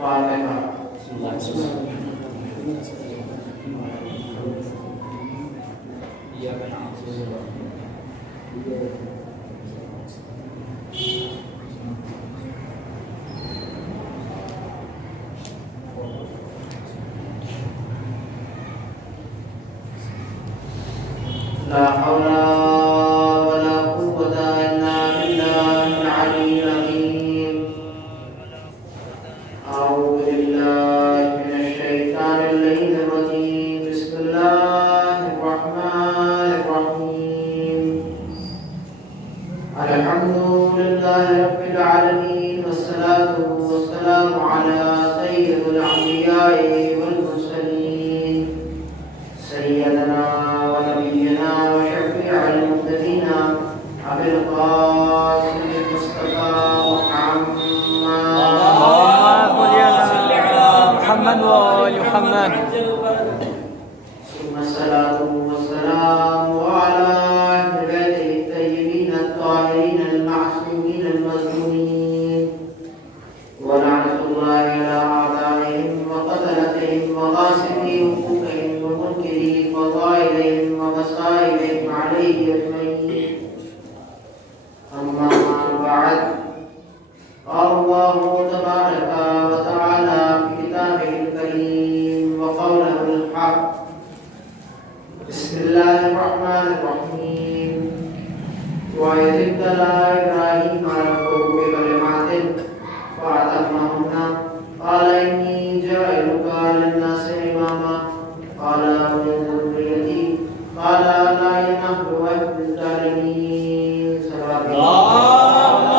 فاتحہ. لا حول ولا قوة إلا بالله العلي العظيم. أعوذ بالله من الشيطان اللعين الرجيم. بسم الله الرحمن الرحيم. الحمد لله رب العالمين والصلاة والسلام على سيد الأنبياء والمرسلين سيدنا ونبينا وشفيع المهتدين أبي القاسم المصطفى محمد. صل على محمد وآل محمد. ثم الصلاة والسلام على أهل بيته الطيبين الطاهرين المعصومين المظلومين. ولعنة الله على أعدائهم وقتلتهم وغاصبي حقوقهم ومنكري فضائلهم ومصائبهم عليه أجمعين. أما بعد، قال الله تبارك وتعالى في كتابه الكريم وقوله الحق. بسم الله الرحمن الرحيم. وإذ ابتلى إبراهيم ربه بكلمات فأتمهن قال إني جاعلك للناس إماما قال ومن ذريتي قال لا ينال عهد الظالمين. اللهم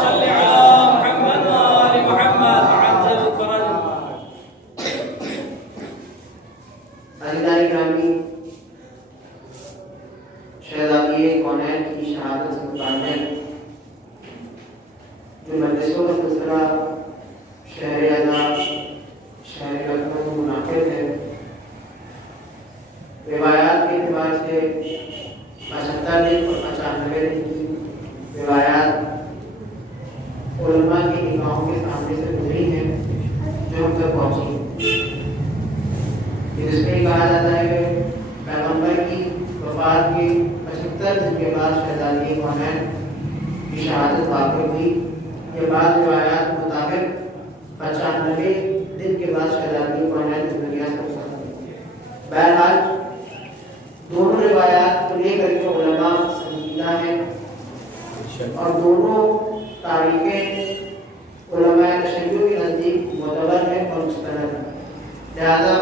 صل على محمد وآل محمد وعجل فرجهم. عزیزان گرامی، شہزادی کونین کی شہادت سے متعلق جو مجلسوں کا سلسلہ شہر آزاد شہر لکھنؤ کو منعقد ہے، روایات کے اعتبار سے 75 دن اور 95 دن کی روایات علماء کی نگاہوں کے سامنے سے گزری ہیں جو ہم تک پہنچی ہیں. جس میں کہا جاتا ہے کہ پیغمبر کی وفات کے 75 دن کے بعد شہزادی کونین کی شہادت واقع ہوئی. یہ بعض روایات کے مطابق 95 دن کے بعد شہزادی کونین کی دنیا سے رخصت ہوئی. بہرحال دونوں روایات کو لے کر کے علماء سنجیدہ ہیں اور دونوں تاریخیں علماء تشیع کے نزدیک معتبر ہیں اور مستند ہیں. لہذا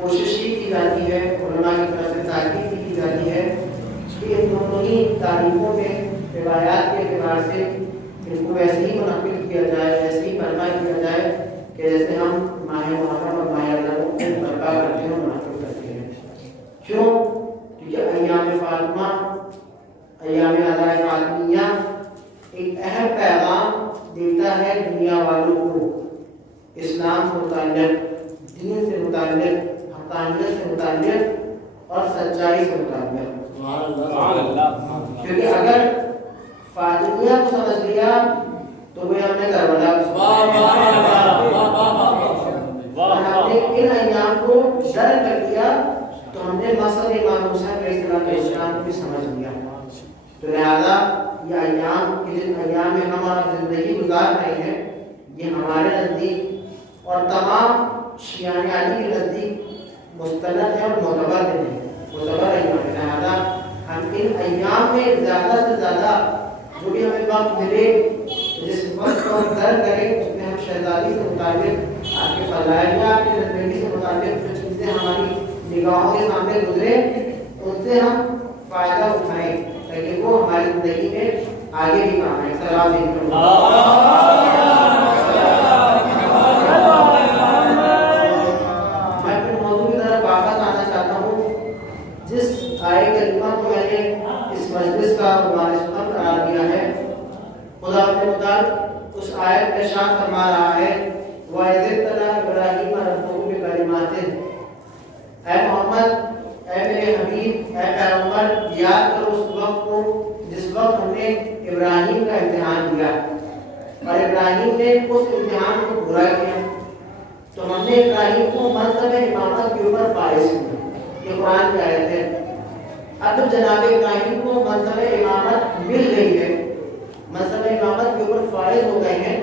کوشش یہ کی جاتی ہے، علماء کی طرف سے تاکید کی جاتی ہے کہ ان دونوں ہی تاریخوں میں روایات کے اعتبار سے ان کو ویسے ہی منعقد کیا جائے، ویسے ہی برپا کیا جائے کہ جیسے ہم ماہ محرم اور ماہ رمضان کو برپا کرتے ہیں اور منعقد کرتے ہیں. کیوں؟ کیونکہ ایام فاطمہ، ایام عزائے فاطمیہ ایک اہم پیغام دیتا ہے دنیا والوں کو، اسلام سے متعلق، دین سے متعلق، حقانیت سے متعلق اور سچائی سے متعلق. کیونکہ اگر فاطمیہ کو سمجھ لیا تو وہ ہم نے کربلا کو ہم نے ان ایام کو درک کر لیا تو ہم نے مقصد امام حسین علیہ السلام کو بھی سمجھ لیا. تو لہذا یہ ایام جن ایام میں ہم آپ زندگی گزار رہے ہیں یہ ہمارے نزدیک اور تمام شیعہ علی کے نزدیک مستند ہے اور معتبر ہے. لہذا ہم ان ایام میں زیادہ سے زیادہ جو بھی ہمیں وقت ملے جس وقت کو ہم درک کریں اس میں ہم شہزادی سے متعلق، آپ کے فضائل یا آپ کی زندگی سے متعلق جو چیزیں ہماری نگاہوں کے سامنے گزرے ان سے ہم فائدہ اٹھائیں تاکہ وہ ہماری زندگی میں آگے بھی کام آئے. سلام علیکم. میں اپنے موضوع کی طرف واپس آنا چاہتا ہوں. جس آیت کریمہ کو میں نے اس مجلس کا عنوان سخن قرار دیا ہے، خدا اپنے مطابق اس آیت میں ارشاد فرما رہا ہے وَإِذِ ابْتَلَىٰ إِبْرَاهِيمَ رَبُّهُ بِكَلِمَاتٍ. اے محمد، اے میرے حبیب، اے پیغمبر، یاد کرو اس وقت کو جس وقت ہم نے ابراہیم کا امتحان دیا اور ابراہیم نے اس امتحان کو پورا کیا. تو ہم نے ابراہیم کو منصب امامت کے اوپر فائز کیا، یہ قرآن کی آیت ہے۔ اب جب جناب ابراہیم کو منصب امامت مل گئی ہے، منصب امامت کے اوپر فائز ہو گئے ہیں،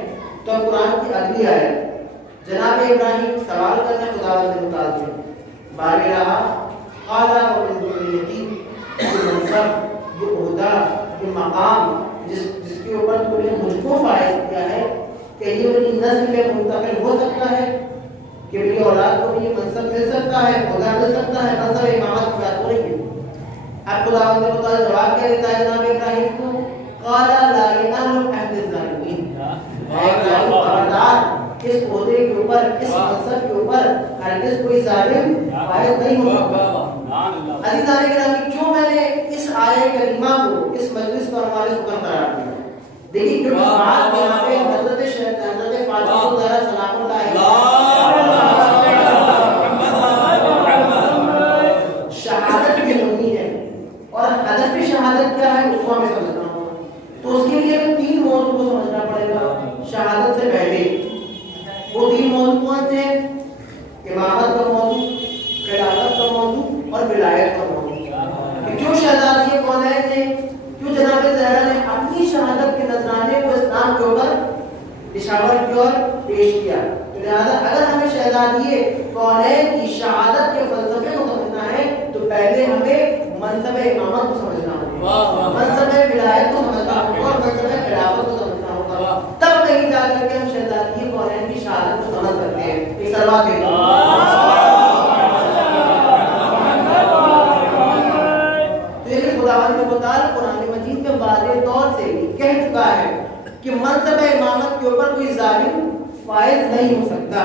تو قرآن کی اگلی آیت جناب ابراہیم سوال کرتے ہیں خداوند متعال سے، بار رہا قالا ومن ذریتی، یہ منصب، یہ عہدہ، یہ مقام جس کے اوپر تو نے مجھ کو فائز کیا ہے، کہ یہ میری نسل میں منتقل ہو سکتا ہے، کہ میری اولاد کو بھی یہ منصب مل سکتا ہے، عہدہ مل سکتا ہے، منصب امامت کی بات ہو رہی ہے۔ اب خداوند متعال جواب کیا دیتا ہے جناب ابراہیم کو، قالا لا ینال عہد الظالمین، اے ابراہیم خبردار، اس عہدے کے اوپر، اس منصب کے اوپر ہرگز کوئی ظالم فائز نہیں ہو سکتا۔ عزیزان گرامی، کیوں میں نے اس آیہ کریمہ کو اس مجلس کو ہمارے شکر قرار دیا؟ دیکھیے کیونکہ بات یہاں پہ حضرت فاطمہ زہرا سلام اللہ شہادت کی ہونی ہے، اور ہدف شہادت کیا ہے اس کو ہمیں سمجھنا ہوگا۔ تو اس کے لیے ہمیں تین موضوع کو سمجھنا پڑے گا شہادت سے پہلے۔ وہ تین موضوع کون سے ہیں؟ امامت کا موضوع، خلافت کا موضوع اور ولایت کا موضوع۔ کیوں شہزادی کون ہے نے کیوں جناب زہرا نے اپنی شہادت کے نذرانے کو اسلام کے اوپر نشاور کی اور پیش کیا؟ تو لہٰذا اگر ہمیں شہزادی کونین کی شہادت کے فلسفے کو سمجھنا ہے تو پہلے ہمیں منصب امامت کو سمجھنا ہوگا، منصب ولایت کو سمجھنا ہوگا اور منصب خلافت کو سمجھنا ہوگا، تب کہیں جا کر کے ہم شہزادی کونین کی شہادت کو سمجھ سکتے ہیں۔ ایک سلوات دے دو۔ خداوند متعال قرآن مجید میں واضح طور سے کہہ چکا ہے کہ منصب امامت کے اوپر کوئی ظالم فائز نہیں ہو سکتا۔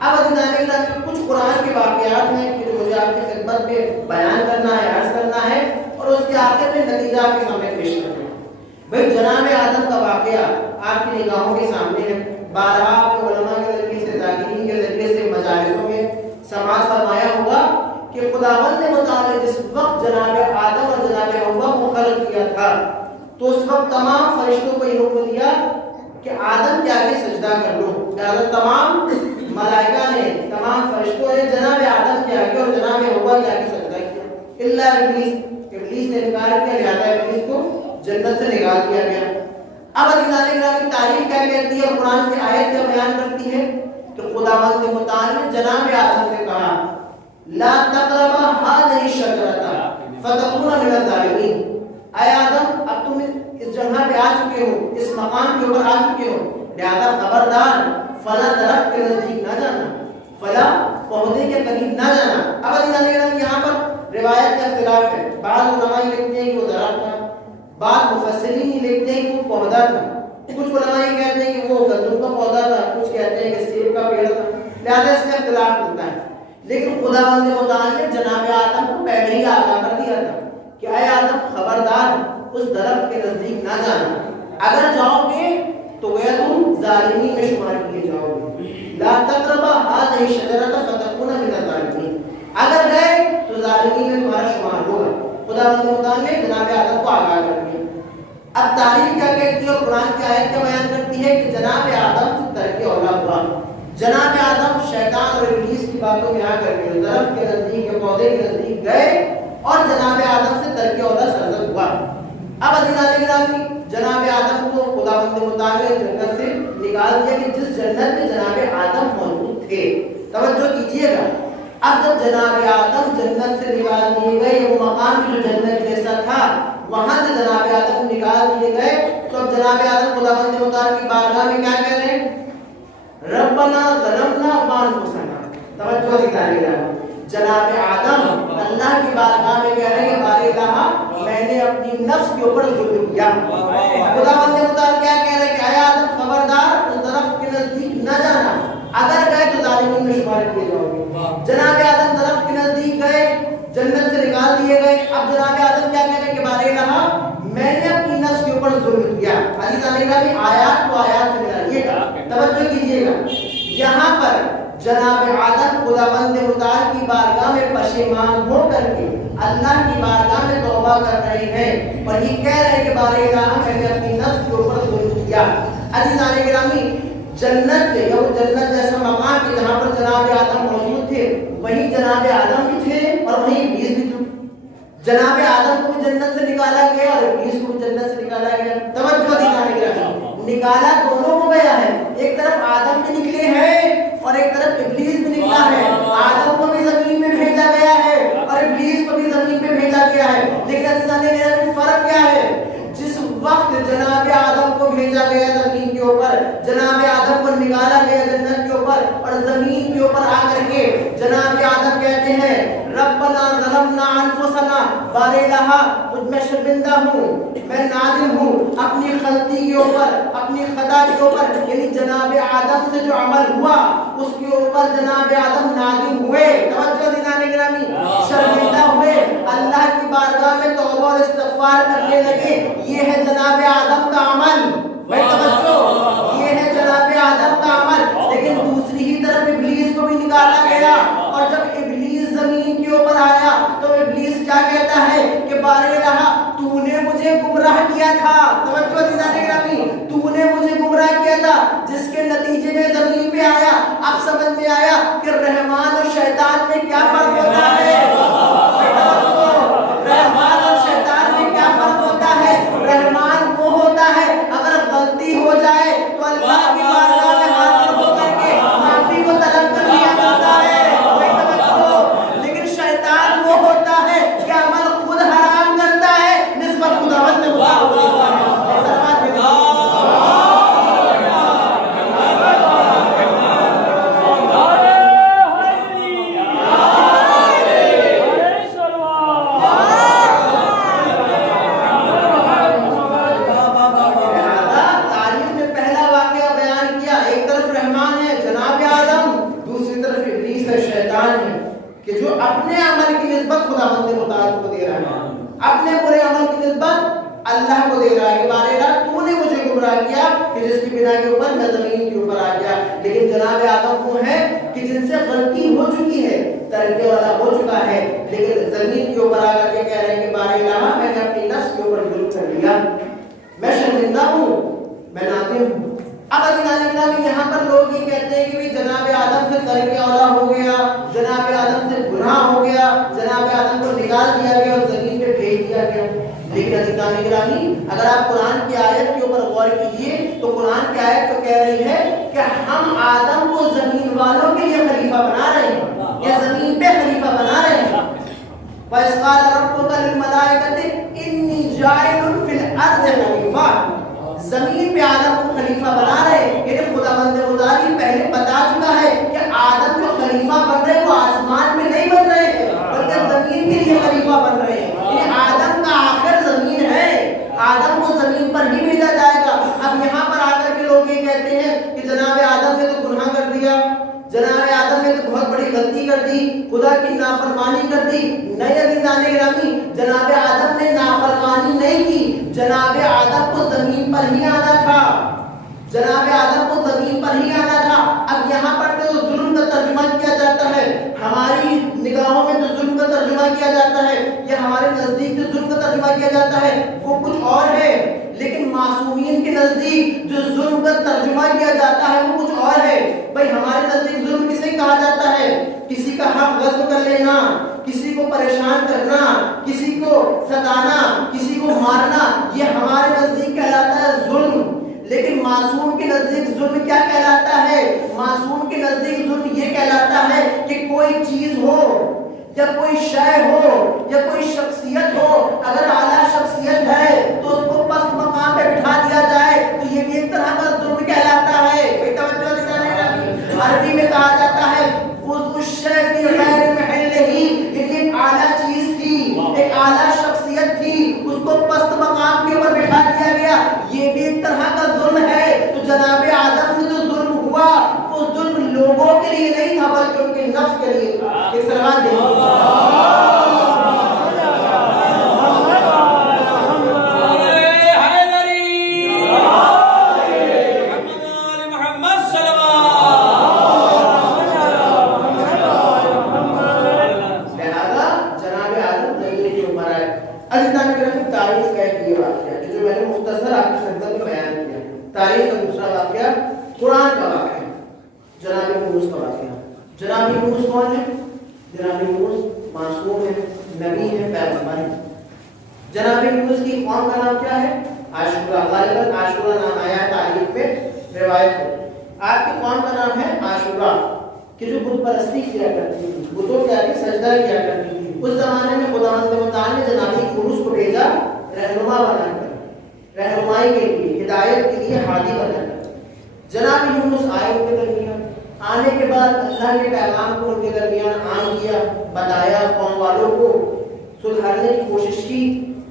اب عزیزان گرامی کچھ قرآن کے واقعات ہیں کہ مجھے آپ کی خدمت میں بیان کرنا ہے، عرض کرنا ہے، اور اس کے آخر میں نتیجہ آپ کے سامنے پیش کرنا ہے۔ بھئی جناب آدم کا واقعہ آپ کی نگاہوں کے سامنے ہے، بارہا آپ کے علماء کے ذریعے سے، ذاکرین کے ذریعے سے مجالسوں میں سماعت فرمایا ہوگا کہ خداوند متعال جس وقت جناب آدم اور جناب حوا کو خلق کیا تھا تو اس وقت تمام فرشتوں کو یہ حکم دیا کہ آدم کے آگے سجدہ کر لو۔ لہذا تمام ملائکہ نے، تمام فرشتوں نے جناب آدم کے آگے اور جناب حوا کے آگے سجدہ کیا، الا ابلیس، ابلیس نے انکار کیا، لہذا ابلیس کو جنت سے نکال دیا گیا۔ اب عزیزان گرامی تاریخ کیا کہتی ہے اور قرآن کی آیت کیا بیان کرتی ہے کہ خداوند متعال نے جناب آدم سے کہا لا تقربا هذه الشجرة فتكون من الظالمين، اے آدم اب تم اس جگہ پہ آ چکے ہو، اس مقام کے اوپر آ چکے ہو، لہذا خبردار فلاں درخت کے نزدیک نہ جانا، فلاں پودے کے قریب نہ جانا۔ اب عزیزان یہاں پر روایت کا اختلاف ہے، بعض علماء لکھتے ہیں کہ وہ درخت تھا، بعض مفسرین لکھتے ہیں کہ وہ پودا تھا، کچھ علماء یہ کہتے ہیں کہ وہ گندم کا پودا تھا، کچھ کہتے ہیں کہ سیب کا پیڑ تھا، لہذا اس کا اختلاف ہوتا ہے۔ لیکن خداوند متعال نے جناب آدم کو پہلے ہی آگاہ کر دیا تھا کہ اے آدم خبردار اس درخت کے نزدیک نہ جانا، اگر جاؤ گے تو گویا تم ظالمین میں شمار کیے جاؤ گے۔ لا تقربا هذه الشجرة فتكون من الظالمین، اگر گئے تو ظالمین میں تمہارا شمار ہوگا۔ خداوند متعال نے جناب آدم کو آگاہ کر دیا۔ اب تاریخ کیا کہتی ہے اور قرآن کی آیت کیا بیان کرتی ہے کہ جناب آدم سے ترک اولا ہوا۔ جناب آدم شیطان اور ابلیس کی باتوں میں آ کر کے درخت کے نزدیک یا پودے کے نزدیک گئے اور جناب آدم سے ترک اولا سرزد ہوا۔ اب عزیزان گرامی جناب آدم کو خداوند متعال نے جنت سے نکال دیا کہ جس جنت میں جناب آدم موجود تھے۔ توجہ کیجیے گا، اب جب جناب آدم جنت سے نکال دیے گئے، وہ مقام جو جنت جیسا تھا وہاں سے جناب آدم نکال دیے گئے، تو اب جناب آدم خداوند متعال کی بارگاہ میں کیا کہہ رہے ہیں؟ ربنا ظلمنا وانفسنا۔ توجہ دکھائیے گا، جناب آدم اللہ کی بارگاہ میں کہہ رہے ہیں کہ بارے الہ میں نے اپنی نفس کے اوپر ظلم کیا۔ خداوند متعال کیا کہہ رہے ہیں کہ اے آدم خبردار اس درخت کے نزدیک نہ جانا، اگر گئے تو ظالمین میں شمار کیے جاؤ گے۔ جناب آدم درخت کے نزدیک گئے، جنت سے نکال دیے گئے۔ اب جناب آدم کیا کہہ رہے ہیں کہ بارے الہ میں نے اپنی نفس کے اوپر ظلم کیا۔ عزیزان گرامی آیات کو آیات سے ملائیے گا، توجہ کیجیے گا، یہاں پر جناب آدم خداوند متعال کی بارگاہ میں پشیمان ہو کر کے اللہ کی بارگاہ میں توبہ کر رہے ہیں اور یہ کہہ رہے ہیں کہ بارے الہ میں نے اپنی نفس کے اوپر ظلم کیا۔ عزیزان گرامی جنت یا وہ جنت جیسا مقام کہ جہاں پر جناب آدم کو بھی جنت سے نکالا گیا اور ابلیس کو بھی جنت سے نکالا گیا. توجہ دلانے گیا, نکالا دونوں کو گیا ہے. ایک طرف آدم بھی نکلے ہیں اور ایک طرف ابلیس بھی نکلا ہے. آدم کو بھی زمین میں بھیجا گیا ہے اور ابلیس کو بھی زمین میں بھیجا گیا ہے. لیکن دلانے گیا فرق کیا ہے؟ جس وقت جناب آدم کو بھیجا گیا زمین کے اوپر, جناب آدم کو نکالا گیا جنت کے اوپر اور زمین کے اوپر آ کر کے جناب آدم کہتے ہیں ربنا ظلمنا انفسنا, بار الہ میں شرمندہ ہوں, میں نادم ہوں اپنی غلطی کے اوپر, اپنی خطا کے اوپر. یعنی جناب آدم سے جو عمل ہوا اس کے اوپر جناب آدم نادم ہوئے. توجہ دلانے گرامی, شرمندہ ہوئے, اللہ کی بارگاہ میں توبہ اور استغفار کرنے لگے. یہ ہے جناب آدم کا عمل. بھائی توجہ, یہ ہے جناب آدم کا عمل. لیکن دوسری ہی طرف ابلیس کو بھی نکالا گیا اور جب ابلیس زمین کے اوپر آیا تو ابلیس کیا کہتا ہے کہ بار الہ تو نے مجھے گمراہ کیا تھا. توجہ دلانے گرامی, تو نے مجھے گمراہ کیا تھا, جس کے نتیجے میں زمین پہ آیا. اب سمجھ میں آیا کہ رحمان اور شیطان میں کیا فرق ہوتا ہے. رحمان اور شیطان میں کیا فرق ہوتا ہے؟ رحمان وہ ہوتا ہے اگر غلطی ہو جائے تو اللہ کی بارگاہ میں حاضر ہو کر کے معافی کو طلب کر لیا جاتا ہے. لیکن شیطان وہ ہوتا ہے کہ عمل خود حرام کرتا ہے, نسبت خداوند میں مطابق ہوتا ہے. اپنے عمل کی نسبت خداوند متعال کو دے رہا ہے, اپنے برے عمل کی نسبت اللہ کو دے رہا ہے کہ بار الہ تو نے مجھے گمراہ کیا کہ جس کی بنا کے اوپر میں زمین کے اوپر آ گیا. لیکن جناب آدم وہ ہے کہ جن سے غلطی ہو چکی ہے, ترکے والا ہو چکا ہے, لیکن زمین کے اوپر آ کر کے کہہ رہے ہیں کہ بار الہ میں نے اپنی نفس کے اوپر ظلم کر لیا, میں شرمندہ ہوں, میں نادم ہوں. اب یہاں پر لوگ یہ کہتے ہیں کہ جناب آدم سے ترک اولا ہو گیا, جناب آدم سے گناہ ہو گیا, جناب آدم کو نکال دیا گیا اور زمین پہ بھیج دیا گیا. لیکن عزیزان گرامی, اگر آپ قرآن کی آیت کے اوپر غور کیجئے تو قرآن کی آیت تو کہہ رہی ہے کہ ہم آدم کو زمین والوں کے لیے خلیفہ بنا رہے ہیں یا زمین پہ خلیفہ بنا رہے ہیں. وَإِذْ قَالَ رَبُّكَ لِلْمَلَائِكَةِ إِنِّي جَاعِلٌ فِي الْأَرْضِ خَلِيفَةً, زمین پہ آدم کو خلیفہ بنا رہے. یعنی خداوند متعال پہلے بتا چکا ہے کہ آدم جو خلیفہ بن رہے وہ آسمان میں نہیں بن رہے ہیں بلکہ زمین کے لیے خلیفہ بن رہے ہیں. یعنی آدم کا آخر زمین ہے, آدم کو زمین پر ہی بھیجا جائے گا. اب یہاں پر آ کر کے لوگ یہ کہتے ہیں کہ جناب آدم نے تو گناہ کر دیا, جناب آدم نے تو بہت بڑی غلطی کر دی, خدا کی نافرمانی کر دی. نہیں عزیزان گرامی, جناب آدم نے نافرمانی نہیں کی, جناب آدم کو زمین پر ہی آنا تھا, جناب آدم کو زمین پر ہی آنا تھا. اب یہاں پر جو ظلم کا ترجمہ کیا جاتا ہے, ہماری نگاہوں میں جو ظلم کا ترجمہ کیا جاتا ہے یا ہمارے نزدیک جو ظلم کا ترجمہ کیا جاتا ہے وہ کچھ اور ہے, لیکن معصومین کے نزدیک جو ظلم کا ترجمہ کیا جاتا ہے وہ کچھ اور ہے. بھائی ہمارے نزدیک ظلم کسے کہا جاتا ہے؟ کسی کا حق غصب کر لینا, کسی کو پریشان کرنا, کسی کو ستانا, کسی کو مارنا, یہ ہمارے نزدیک کہلاتا ہے ظلم. لیکن معصوم کے نزدیک ظلم کیا کہلاتا ہے؟ معصوم کے نزدیک ظلم یہ کہلاتا ہے کہ کوئی چیز ہو یا کوئی شے ہو یا کوئی شخصیت ہو, اگر اعلیٰ شخصیت ہے تو اس کو پست مقام پہ بٹھا دیا جائے تو یہ بھی ایک طرح کا ظلم کہلاتا ہے. کوئی توجہ دلانے لگی, عربی میں کہا جاتا ہے وضع الشیء فی غیر محلہ, یہ ایک اعلیٰ چیز تھی, ایک اعلیٰ شخصیت تھی, اس کو پست مقام کے اوپر بٹھا دیا گیا, یہ بھی ایک طرح کا ظلم ہے. تو جناب آدم سے جو ظلم ہوا وہ ظلم لوگوں کے لیے نہیں تھا بلکہ ان کے نفس کے لیے تھا. ایک سلام دیں. تاریخ کا دوسرا واقعہ قرآن کا واقعہ ہے, جناب موسیٰ کا واقعہ. جناب موسیٰ کون ہے؟ جناب موسیٰ معصوم ہے, نبی ہیں، پیغمبر ہیں۔ جناب یونس کی قوم کا نام کیا ہے؟ عاشورہ۔ غالباً عاشورہ نام آیا ہے تاریخ میں، روایت ہے۔ آپ کی قوم کا نام ہے عاشورہ، کہ جو بت پرستی کیا کرتی تھی، بتوں کے آگے سجدہ کیا کرتی تھی۔ اس زمانے میں خداوند متعال نے جناب یونس کو بھیجا رہنما بنا کر، رہنمائی کے لیے، ہدایت کے لیے ہادی بنا کر۔ جناب یونس آئے ان کے درمیان، آنے کے بعد اللہ کے پیغام کو ان کے درمیان عام کیا، بتایا، قوم والوں کو سدھارنے کی کوشش کی،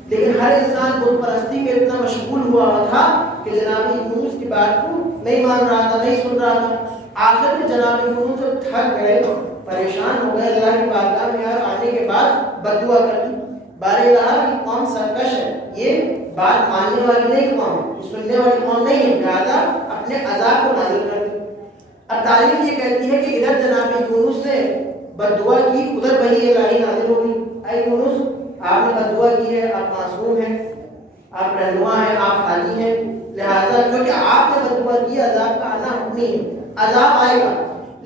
لیکن ہر انسان بت پرستی میں اتنا مشغول ہوا تھا کہ جناب یونس کی بات کو نہیں مان رہا تھا، نہیں سن رہا تھا۔ آخر میں جناب یونس جب تھک گئے، پریشان ہو گئے، اللہ کی بارگاہ میں آنے کے بعد بد دعا کر دی، بارے الہ کی قوم سرکش ہے، یہ بات ماننے والی نہیں قوم ہے، یہ سننے والی قوم نہیں ہے، لہٰذا اپنے عذاب کو نازل کر دی۔ اب تاریخ یہ کہتی ہے کہ ادھر جناب یونس نے بد دعا کی، ادھر وحی الہی نازل ہو گئی، اے یونس آپ نے بد دعا کی ہے، آپ معصوم ہیں، آپ رہنما ہیں، آپ خالی ہیں، لہٰذا کیونکہ آپ نے بد دعا کی، عذاب کا آنا حتمی ہے، عذاب آئے گا،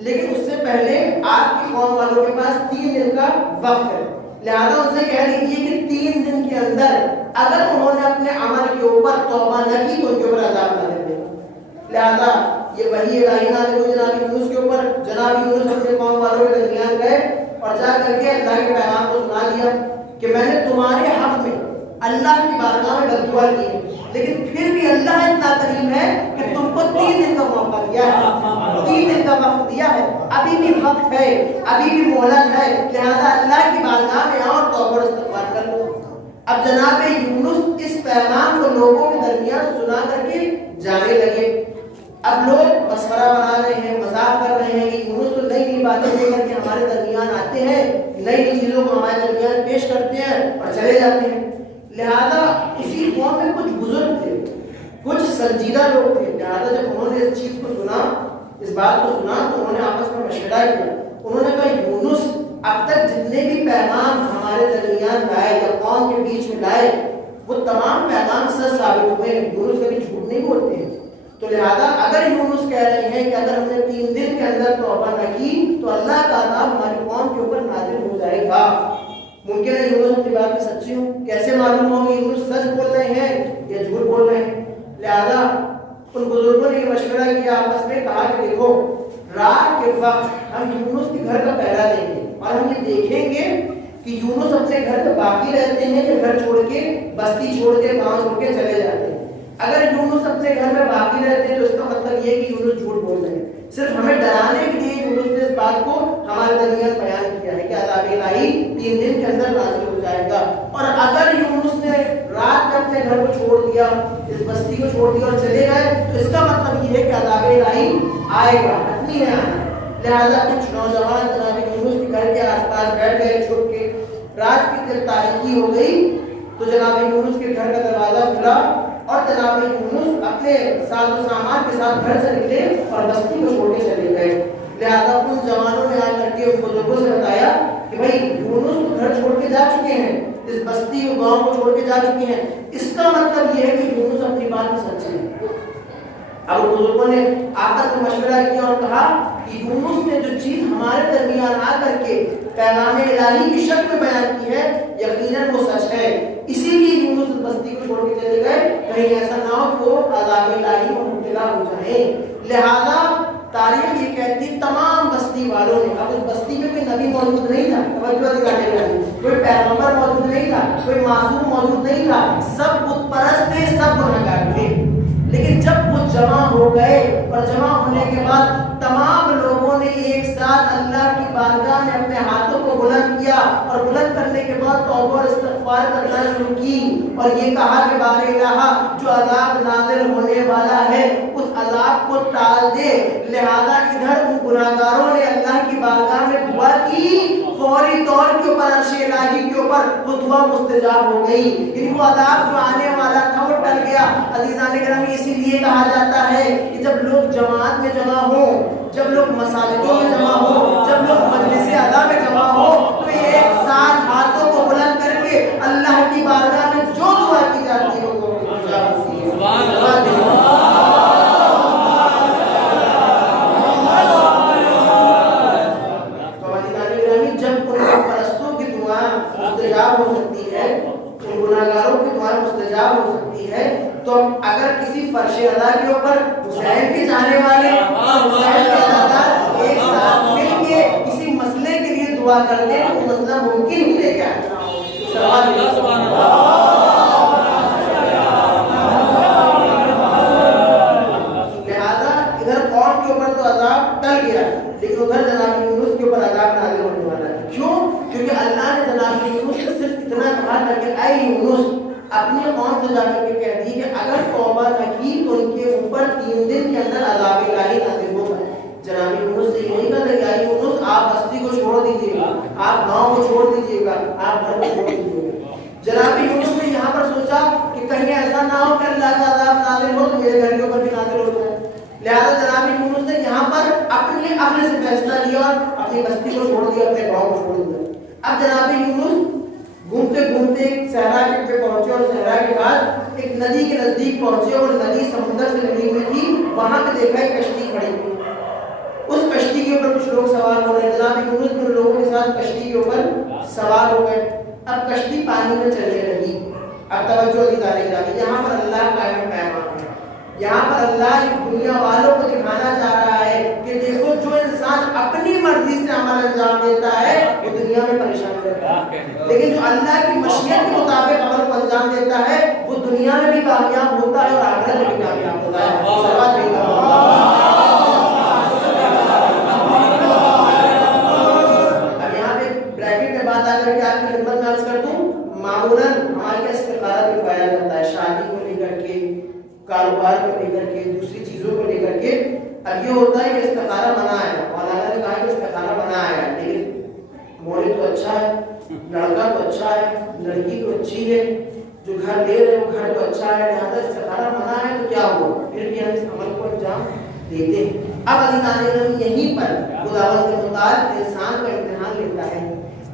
لیکن اس سے پہلے آپ کی قوم والوں کے پاس 3 دن کا وقت ہے، لہٰذا ان سے کہہ دیجیے کہ 3 دن کے اندر اگر انہوں نے اپنے عمل کے اوپر توبہ نہ کی تو ان کے اوپر عذاب نازل دے گا۔ لہٰذا یہ وحی الہی نازل ہوئی جناب یونس کے اوپر۔ جناب یونس اپنے قوم والوں کے درمیان گئے اور جا کر کے اللہ کے پیغام کو سنا دیا کہ میں نے تمہارے حق میں اللہ کی بارگاہ میں بد دعا کی ہے، لیکن پھر بھی اللہ اتنا کریم ہے کہ تم کو 3 دن کا موقع دیا ہے، 3 دن کا وقت دیا ہے، ابھی بھی وقت ہے، ابھی بھی مہلت ہے، لہذا اللہ کی بارگاہ میں آؤ اور توبہ اور استغفار کر لو۔ اب جناب یونس اس پیغام کو لوگوں کے درمیان سنا کر کے جانے لگے۔ اب لوگ مسخرہ بنا رہے ہیں، مذاق کر رہے ہیں کہ یونس تو نئی نئی باتیں لے کر کے ہمارے درمیان آتے ہیں، نئی نئی چیزوں کو ہمارے درمیان پیش کرتے ہیں اور چلے جاتے ہیں۔ لہذا اسی قوم میں کچھ بزرگ تھے، کچھ سنجیدہ لوگ تھے، لہذا جب انہوں نے اس چیز کو سنا، اس بات کو سنا، تو انہوں نے آپس میں مشورہ کیا۔ انہوں نے کہا یونس اب تک جتنے بھی پیغام ہمارے درمیان لائے یا قوم کے بیچ میں لائے، وہ تمام پیغام سچ ثابت ہوئے، یونس کبھی جھوٹ نہیں بولتے ہیں، تو لہذا اگر یونس کہہ رہے ہیں کہ اگر ہم نے 3 دن کے اندر توبہ نہ کی تو اللہ کا عذاب ہماری قوم کے اوپر نازل ہو جائے گا۔ ممکن ہے یونس اپنی بات میں سچے ہوں، کیسے معلوم ہو کہ یونس سچ بول رہے ہیں یا جھوٹ بول رہے ہیں؟ لہذا ان بزرگوں نے یہ مشورہ کیا، آپس میں کہا کہ دیکھو رات کے وقت ہم یونس کے گھر کا پہرا دیں گے اور ہم یہ دیکھیں گے کہ یونس اپنے گھر میں باقی رہتے ہیں یا گھر چھوڑ کے، بستی چھوڑ کے، گاؤں چھوڑ کے چلے جاتے ہیں۔ اگر یونس اپنے گھر میں باقی رہتے ہیں تو اس کا مطلب یہ کہ یونس جھوٹ بول رہے ہیں، صرف ہمیں ڈرانے کے لیے یونس نے اس بات کو ہمارے درمیان بیان کیا ہے کہ عذاب الہی 3 دن کے اندر نازل ہو جائے گا۔ اور اگر یونس نے رات میں اپنے گھر کو چھوڑ دیا، اس بستی کو چھوڑ دیا اور چلے گئے تو اس کا مطلب یہ ہے کہ عذاب الہی آئے گا، حتمی ہے آنا۔ لہذا کچھ نوجوان جناب یونس کے گھر کے آس پاس بیٹھ گئے چھپ کے۔ رات کی جب تاریکی ہو گئی تو جناب یونس کے گھر کا دروازہ کھلا اور جناب یونس اپنے ساز و سامان کے ساتھ گھر سے نکلے اور بستی کو چھوڑ کے چلے گئے۔ لہذا ان جوانوں نے آ کر کے ان بزرگوں سے بتایا کہ بھائی یونس تو گھر چھوڑ کے جا چکے ہیں، اس بستی کو، گاؤں کو چھوڑ کے جا چکے ہیں، اس کا مطلب یہ ہے کہ یونس اپنی بات میں سچے ہیں۔ اب بزرگوں نے آپس میں مشورہ کیا اور کہا کہ یونس نے جو چیز ہمارے درمیان آ کر کے پیغام الہی کی شکل میں بیان کی ہے یقیناً وہ سچ ہے، اسی لیے یونس اس بستی کو چھوڑ کے چلے گئے، کہیں ایسا نہ ہو کہ وہ عذاب الہی میں مبتلا ہو جائیں۔ لہذا تاریخ یہ کہتی تمام بستی والوں نے، اب اس بستی میں کوئی نبی موجود نہیں تھا، توجہ دلانے والی، کوئی پیغمبر موجود نہیں تھا، کوئی معصوم موجود نہیں تھا، سب بت پرست تھے، سب گنہگار تھے، لیکن جب وہ جمع ہو گئے اور جمع ہونے کے بعد تمام لوگوں نے ایک ساتھ اللہ کی بارگاہ میں اپنے ہاتھوں کو بلند کیا اور بلند کرنے کے بعد توبہ اور استغفار کرنا شروع کی اور یہ کہا کہ بار الہ جو عذاب نازل ہونے والا ہے اس عذاب کو ٹال دے۔ لہذا ادھر ان گناہگاروں نے اللہ کی بارگاہ میں دعا کی، فوری طور کے اوپر عرش الہی کے اوپر وہ دعا مستجاب ہو گئی، یعنی وہ عذاب جو آنے والا تھا وہ ٹل گیا۔ عزیزان گرامی اسی لیے کہا جاتا ہے کہ جب لوگ جماعت میں جمع ہوں، جب لوگ مساجدوں میں جمع ہو، جب لوگ مجلس اعلیٰ میں جمع ہو تو ایک ساتھ ہاتھوں کو بلند کر کے اللہ کی بارگاہ میں جو دعا کی جاتی ہے وہ استجاب ہوتی ہے۔ تو عزیزان گرامی جب ان پرستوں کی دعا مستجاب عرش اعلیٰ کے اوپر حسین کے چاہنے والے اور حسین کے عزادار ایک ساتھ مل کے کسی مسئلے کے لیے دعا کرتے ہیں تو وہ مسئلہ ممکن ہی لے کے آتا ہے۔ لیکن ادھر جناب یونس کے اوپر عذاب نازل ہونے والا ہے۔ کیوں؟ کیونکہ اللہ نے جناب یونس سے صرف اتنا کہا تھا کہ اے یونس اپنی قوم سے جا کر کے کہہ دی کہ اگر توبہ نہ کی تو ان کے اوپر 3 دن کے اندر عذاب الہی نازل ہوگا۔ جناب یونس سے یہ نہیں کہا کہ اے یونس آپ بستی کو چھوڑ دیجیے گا، آپ گاؤں کو چھوڑ دیجیے گا، آپ گھر کو چھوڑ دیجیے گا۔ جناب یونس نے یہاں پر سوچا کہ کہیں ایسا نہ ہو کہ اللہ کا عذاب نازل ہو تو میرے گھر کے اوپر بھی نازل ہو جائے، لہذا جناب یونس نے یہاں پر اپنے عقل سے فیصلہ لیا اور اپنی بستی کو چھوڑ دیا، اپنے گاؤں کو چھوڑ دیا۔ اب جناب یونس گھومتے گھومتے ایک صحرا کے پہنچے اور صحرا کے بعد ایک ندی کے نزدیک پہنچے اور ندی سمندر سے ملی ہوئی تھی، وہاں پہ دیکھا ایک کشتی کھڑی ہوئی، اس کشتی کے اوپر کچھ لوگ سوار ہو رہے ہیں۔ جناب یونس بھی ان لوگوں کے ساتھ کشتی کے اوپر سوار ہو گئے۔ اب کشتی پانی میں چلنے لگی۔ اب توجہ دی جائے، یہاں پر اللہ کا اہم پیغام ہے، یہاں پر اللہ دنیا والوں کو دکھانا چاہ رہا ہے کہ دیکھو جو انسان اپنی مرضی سے عمل انجام دیتا ہے وہ دنیا میں پریشان رہتا ہے، لیکن جو اللہ کی مشیت کے مطابق عمل کو انجام دیتا ہے وہ دنیا میں بھی کامیاب ہوتا ہے اور آخرت میں بھی کامیاب ہوتا ہے۔ اب یہاں پہ بریکٹ میں بات آ کر کے آپ کی خدمت میں عرض کر دوں، معمولاً ہمارے استخارہ دکھایا جاتا ہے شادی کو لے کر کے، کاروبار کو لے کر کے، دوسری چیزوں کو لے کر کے۔ اب یہ ہوتا ہے کہ استخارہ منع ہے، مولانا نے کہا کہ استخارہ منع ہے، لیکن مولد تو اچھا ہے، لڑکا تو اچھا ہے، لڑکی تو اچھی ہے، جو گھر لے رہے وہ گھر تو اچھا ہے، لہٰذا استخارہ منع ہے تو کیا ہوا، پھر بھی ہم اس عمل کو انجام دیتے ہیں۔ اب عزیزان یہیں پر خداوند متعال انسان کا امتحان لیتا ہے۔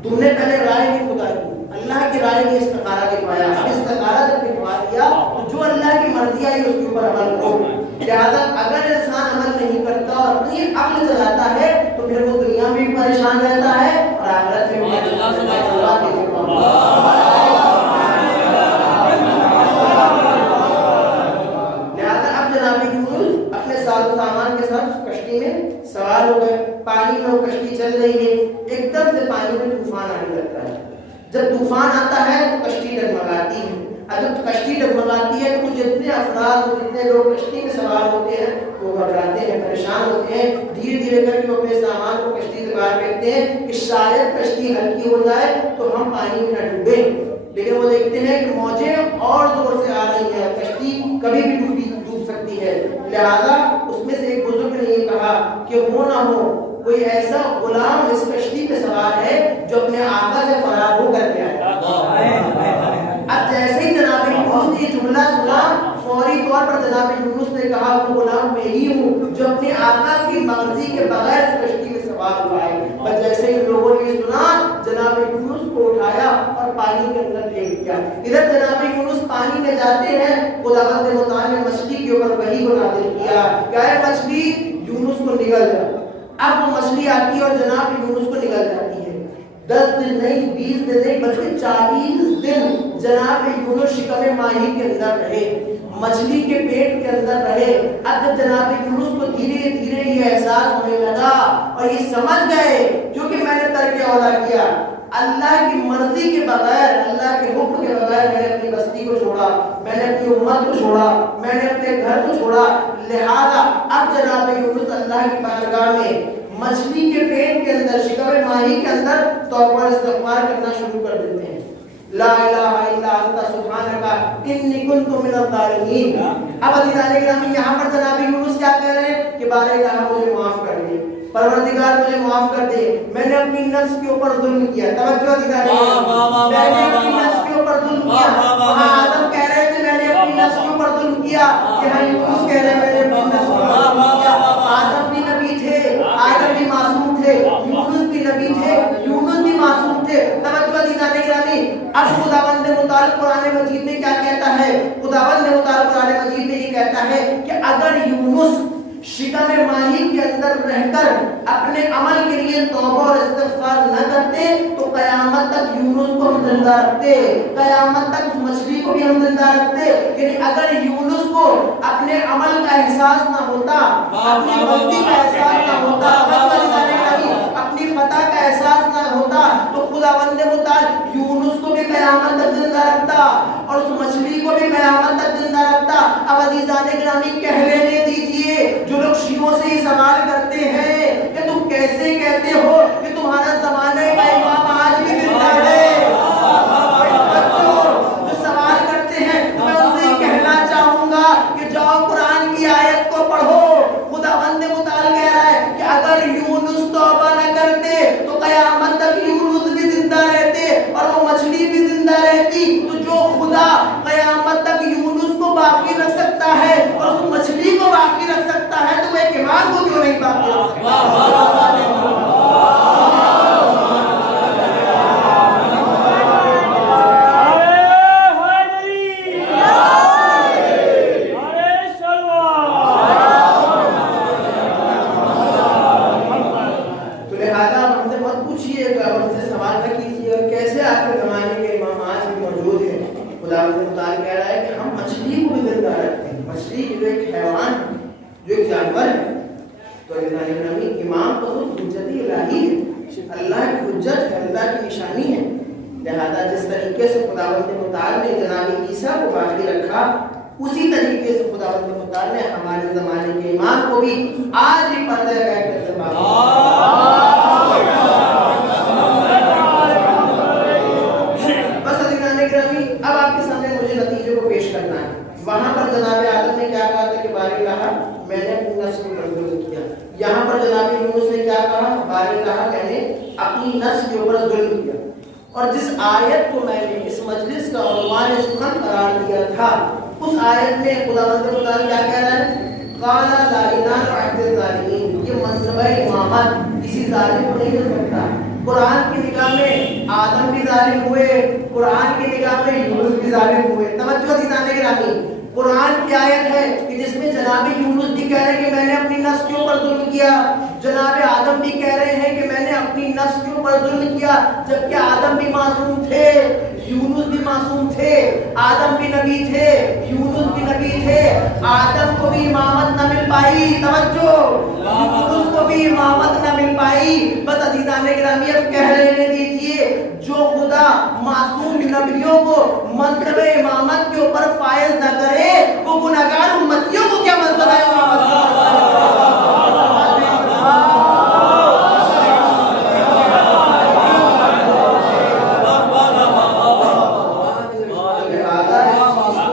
تم نے پہلے رائے کی خدا کی، اللہ کی رائے نے استخارہ دکھوایا، اب استخارہ جب دکھوا دیا تو جو اللہ کی مرضی آئی اس کے اوپر عمل کرو۔ لہٰذا اگر انسان عمل نہیں کرتا اور اپنی عقل چلاتا ہے تو پھر وہ دنیا میں بھی پریشان رہتا ہے اور آخرت میں بھی پریشان رہتا ہے۔ لہٰذا اب جناب یونس اپنے ساز و سامان کے ساتھ کشتی میں سوار ہو گئے، پانی میں وہ کشتی چل رہی ہے، ایک دم سے پانی میں طوفان آنے لگتا ہے۔ جب طوفان آتا ہے تو کشتی ڈگمگاتی ہے، اور جب کشتی ڈگمگاتی ہے تو جتنے افراد جتنے لوگ کشتی میں سوار ہوتے ہیں وہ گھبراتے ہیں، پریشان ہوتے ہیں، دھیرے دھیرے کر کے اپنے سامان کو کشتی سے باہر پھینکتے ہیں کہ شاید کشتی ہلکی ہو جائے تو ہم پانی میں نہ ڈوبیں، لیکن وہ دیکھتے ہیں کہ موجیں اور زور سے آ رہی ہیں، کشتی کبھی بھی ڈوب سکتی ہے۔ لہذا اس میں سے ایک بزرگ نے یہ کہا کہ وہ نہ ہو کوئی ایسا غلام اس کشتی پہ سوار ہے جو اپنے آقا سے فرار ہو کر کے آئے۔ اب جیسے ہی جناب یونس نے یہ جملہ سنا فوری طور پر جناب یونس نے کہا وہ غلام میں ہی ہوں جو اپنے آقا کی مرضی کے بغیر اس کشتی میں سوار ہوا ہے۔ اور جیسے ہی لوگوں نے سنا جناب یونس کو اٹھایا اور پانی کے اندر پھینک دیا۔ ادھر جناب یونس پانی میں جاتے ہیں، خداوند متعال نے مچھلی کے اوپر وحی کو نازل کیا کہ اے مچھلی یونس کو نگل جا۔ اب وہ مچھلی آتی ہے اور جناب یونس کو نگل جاتی ہے۔ 10 دن نہیں، 20 دن نہیں، بلکہ 40 دن جناب یونس شکم ماہی کے اندر رہے، مچھلی کے پیٹ کے اندر رہے۔ اب جب جناب یونس کو دھیرے دھیرے یہ احساس ہونے لگا اور یہ سمجھ گئے کیونکہ میں نے ترک اولا کیا، اللہ کی مرضی کے بغیر، اللہ کے حکم کے بغیر میں نے اپنی بستی کو چھوڑا، میں نے اپنی امت کو چھوڑا، میں نے اپنے گھر کو چھوڑا، لہذا اب جناب یونس اللہ کی بارگاہ میں مچھلی کے پیٹ کے اندر، شکم ماہی کے اندر توبہ استغفار کرنا شروع کر دیتے ہیں۔ لا الہ الا انت سبحانک انی کنت من الظالمین۔ اب عزیزان گرامی یہاں پر جناب یونس کیا کہہ رہے ہیں کہ بارے الہ مجھے معاف کر دے، پروردگار مجھے معاف کر دے، میں نے اپنی نفس کے اوپر ظلم کیا۔ توجہ عزیزان گرامی، میں نے اپنی نفس کے اوپر ظلم کیا۔ وہاں آدم کہہ رہے تھے میں نے اپنی نفس کے اوپر ظلم کیا، یہاں یونس کہہ رہے ہیں میں نے اپنی نفس کے اوپر ظلم کیا۔ آدم بھی نبی تھے، آدم بھی معصوم تھے، یونس بھی نبی تھے، یونس بھی معصوم تھے۔ توجہ عزیزان گرامی، اب خداوند متعال قرآن مجید میں کیا کہتا ہے؟ خداوند متعال قرآن مجید میں یہ کہتا ہے کہ اگر یونس شکم ماہی کے اندر رہ کر اپنے عمل کے لیے توبہ اور استغفار نہ کرتے تو قیامت تک یونس کو ہم زندہ رکھتے، قیامت تک اس مچھلی کو بھی ہم زندہ رکھتے. یعنی اگر یونس کو اپنے عمل کا احساس نہ ہوتا، اپنی غلطی کا احساس نہ ہوتا، اپنی خطا کا احساس نہ ہوتا تو خداوند متعال یونس کو بھی قیامت تک زندہ رکھتا اور اس مچھلی کو بھی قیامت تک زندہ رکھتا. اب عزیزان گرامی کہہ لینے دیجئے، جو لوگ شیعوں سے یہ سوال کرتے ہیں کہ تم کیسے کہتے ہو کہ تمہارا زمانہ کا امام آج بھی زندہ ہے، جو سوال کرتے ہیں میں ان سے کہنا چاہوں گا کہ جاؤ قرآن کی آیت کو پڑھو. خداوند متعال کہہ رہا ہے کہ اگر یونس توبہ نہ کرتے تو قیامت تک یونس بھی زندہ رہتے اور وہ مچھلی بھی زندہ رہتی. تو جو خدا قیامت تک یونس کو باقی رکھ سکتا ہے اور اس مچھلی کو باقی رکھ سکتا ہے تو وہ ایک امام کو کیوں نہیں باقی رکھ سکتا؟ امام تو خود حجت الہی ہے، اللہ کی حجت ہے، اللہ کی نشانی ہے. لہذا جس طریقے سے خداوند متعال نے جناب عیسیٰ کو باقی رکھا اسی طریقے سے خداوند متعال نے ہمارے زمانے کے امام کو بھی آج ہی پردہ غیب کر کے باقی بس عزیزان گرامی اب آپ کے سامنے مجھے نتیجے کو پیش کرنا ہے. وہاں پر جناب آدم نے کیا کہا تھا کہ باری کہا میں نے اپنی نفس کو ظلم کیا. یہاں پر جناب یونس نے کیا کہا؟ باری کہا میں نے اپنی نفس کے اوپر ظلم کیا. اور جس آیت کو میں نے اس مجلس کا عنوان سخن قرار دیا تھا اس آیت میں خداوند متعال کیا کہہ رہا ہے؟ قال لا الہ الا الظالمین. یہ منصبہ امامت کسی ظالم کو نہیں مل سکتا. قرآن کی نگاہ میں آدم بھی ظالم ہوئے، قرآن کی نگاہ میں یونس بھی ظالم ہوئے. توجہ عزیزان گرامی، قرآن کی آیت ہے کہ جس میں جناب یونس بھی کہہ رہے ہیں کہ میں نے اپنی نفس کے اوپر ظلم کیا، جناب آدم بھی کہہ رہے ہیں کہ میں نے اپنی نفس کے اوپر ظلم کیا. جبکہ آدم بھی معصوم تھے، یونس بھی معصوم تھے. آدم بھی نبی تھے، یونس بھی نبی تھے. آدم کو بھی امامت نہ مل پائی، توجہ، یونس کو بھی امامت نہ مل پائی. بس عزیزان گرامی اب کہہ لینے دیجئے جو خدا معصوم نبیوں کو منصب امامت کے اوپر فائز نہ کرے وہ گناہگار امتیوں کو کیا منصب امامت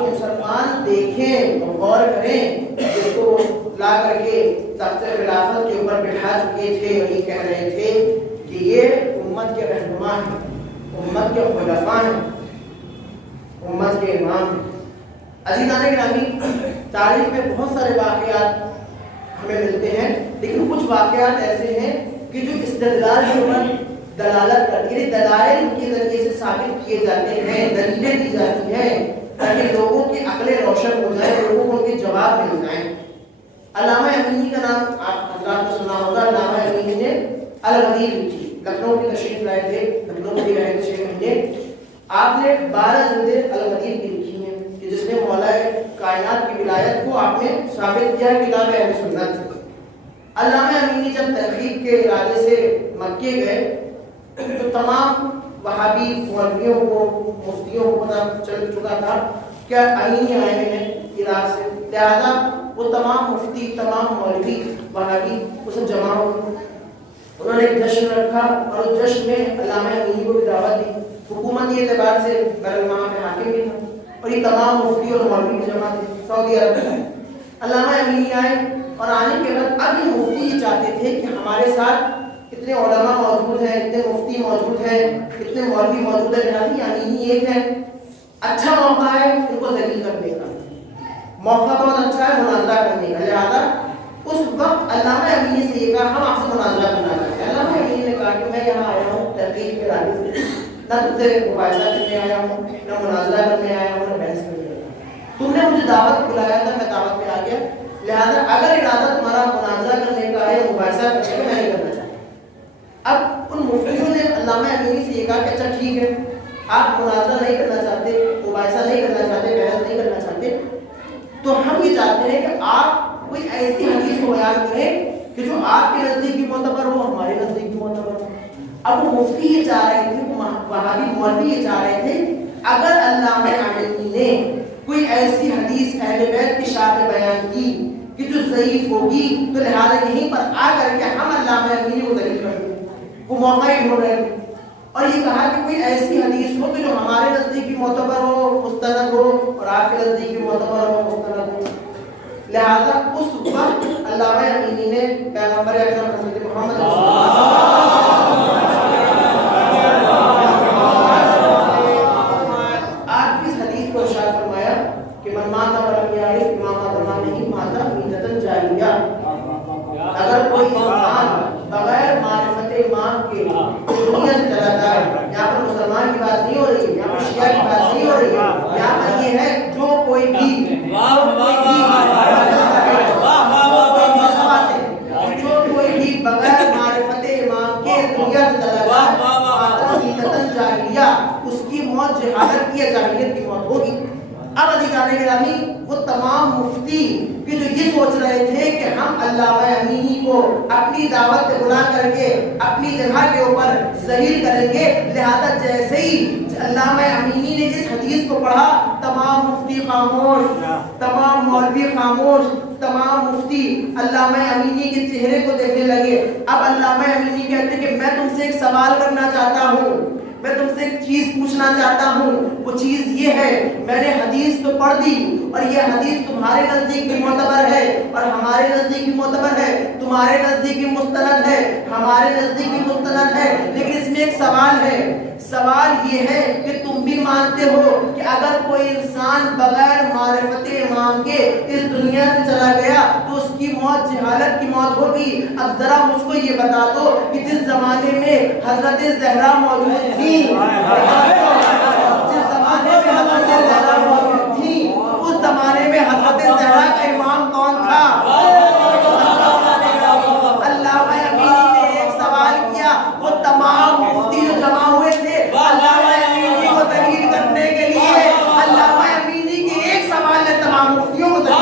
مسلمان دیکھیں غور کریں. جس کو لا کر کے تخت خلافت کے اوپر بٹھا چکے تھے اور یہ کہہ رہے تھے کہ یہ امت کے رہنما ہیں، امت کے خلفاء ہیں، امت کے امام ہیں. عزیزان گرامی تاریخ میں بہت سارے واقعات ہمیں ملتے ہیں لیکن کچھ واقعات ایسے ہیں کہ جو استدلال کے اوپر دلالت کرتی ہے، دلائل ان کے ذریعے سے ثابت کیے جاتے ہیں، دلیلیں دی جاتی ہیں تاکہ لوگوں کی عقلیں روشن ہو جائیں، لوگوں کو ان کے جواب مل جائیں. علامہ امینی کا نام آپ حضرات نے سنا ہوگا. علامہ امینی نے الغدیر لکھی، لکھنؤ کی تشریف لائے تھے، لکھنؤ میں رہے تھے 6 مہینے. آپ نے 12 جلدیں الغدیر کی لکھی ہیں کہ جس میں مولا کائنات کی ولایت کو آپ نے ثابت کیا کتاب اہل سنت سے. علامہ امینی جب تحقیق کے ارادے سے مکے گئے تو تمام وہابی مولویوں کو، مفتیوں کو پتہ چل چکا تھا کہ امینی آئے ہوئے ہیں عراق سے. لہذا وہ تمام مفتی، تمام مولوی وہابی وہ سب جمع ہو گئے. انہوں نے ایک جشن رکھا اور اس جشن میں علامہ امینی کو بھی دعوت دی. حکومتی اعتبار سے بر وہاں پہ حاکم بھی تھا اور یہ تمام مفتی اور مولوی بھی جمع تھے سعودی عرب میں. علامہ امینی آئے اور آنے کے بعد اب یہ مفتی یہ چاہتے تھے کہ ہمارے ساتھ اتنے علماء موجود ہیں، اتنے مفتی موجود ہیں، اتنے مولوی موجود ہیں، لہٰذا امینی ایک ہے، اچھا موقع ہے ان کو ذلیل کرنے کا، موقع بہت اچھا ہے مناظرہ کرنے کا. لہٰذا اس وقت علامہ امینی سے یہ کہا ہم آپ سے مناظرہ کرنا چاہتے ہیں. علامہ امینی نے کہا کہ میں یہاں آیا ہوں تحقیق کے ارادے سے، نہ تم سے مباحثہ کرنے آیا ہوں، نہ مناظرہ کرنے آیا ہوں، نہ بحث کرنے آیا ہوں. تم نے مجھے دعوت بلایا تھا، میں دعوت پہ آ گیا. لہٰذا اگر ارادہ تمہارا مناظرہ کرنے کا ہے، مباحثہ کرنے کا، میں نہیں کرنا چاہتا. امینی سے یہ کہا کہ اچھا ٹھیک ہے، آپ مناظرہ نہیں کرنا چاہتے، مباحثہ نہیں کرنا چاہتے، بحث نہیں کرنا چاہتے، تو ہم یہ چاہتے ہیں کہ آپ کوئی ایسی حدیث کو بیان کریں کہ جو آپ کے نزدیک بھی معتبر ہو، ہمارے نزدیک بھی معتبر ہو۔ اب وہ مفتی یہ چاہ رہے تھے، وہابی مولوی یہ چاہ رہے تھے اگر علامہ امینی نے کوئی ایسی حدیث اہل بیت کی شان میں بیان کی کہ جو ضعیف ہوگی تو لہٰذا یہیں پر آ کر کے ہم علامہ امینی کو دلیل کر دیں۔ وہ موقع ہی ڈھونڈ رہے تھے اور یہ کہا کہ کوئی ایسی حدیث ہو کہ جو ہمارے نزدیک بھی معتبر ہو، مستند ہو، اور آپ کے نزدیک بھی معتبر ہو، مستند ہو۔ لہذا اس وقت علامہ امینی نے پیغمبر اکرم حضرت محمد آپ کی اس حدیث کو ارشاد فرمایا کہ من مات ولم یعرف امام زمانہ مات میتۃ جاہلیہ۔ اگر کوئی انسان بغیر معرفت امام کے دنیا سے چلا جائے، یہاں پر مسلمان کی بات نہیں ہو رہی ہے، یہاں پر شیعہ کی بات نہیں ہو رہی ہے، یہاں پر یہ ہے جو کوئی بھی بغیر معرفت امام کے دنیا سے چلا جائے اس کی موت جہالت کی یا جاہلیت کی موت ہوگی۔ اب عزیزان گرامی، وہ تمام مفتی کہ جو یہ سوچ رہے تھے کہ ہم علامہ امینی کو اپنی دعوت پہ بلا کر کے اپنی جگہ کے اوپر ذلیل کریں گے، لہذا جیسے ہی علامہ امینی نے اس حدیث کو پڑھا تمام مفتی خاموش، تمام مولوی خاموش، تمام مفتی علامہ امینی کے چہرے کو دیکھنے لگے۔ اب علامہ امینی کہتے ہیں کہ میں تم سے ایک سوال کرنا چاہتا ہوں، میں تم سے ایک چیز پوچھنا چاہتا ہوں۔ وہ چیز یہ ہے، میں نے حدیث تو پڑھ دی اور یہ حدیث تمہارے نزدیک بھی معتبر ہے اور ہمارے نزدیک بھی معتبر ہے، تمہارے نزدیک بھی مستند ہے، ہمارے نزدیک بھی مستند ہے، لیکن اس میں ایک سوال ہے۔ سوال یہ ہے کہ تم بھی مانتے ہو کہ اگر کوئی انسان بغیر معرفت امام کے اس دنیا سے چلا گیا تو اس کی موت جہالت کی موت ہوگی۔ اب ذرا مجھ کو یہ بتا دو کہ جس زمانے میں حضرت زہرا موجود تھی، جس زمانے میں حضرت زہرا موجود تھی، اس زمانے میں حضرت زہرا کا امام کون تھا؟ علامہ امینی نے ایک سوال کیا، وہ تمام مفتی جو جمع ہوئے تھے علامہ امینی کو دلیل کرنے کے لیے، علامہ امینی کے ایک سوال نے تمام مفتیوں کو دلیل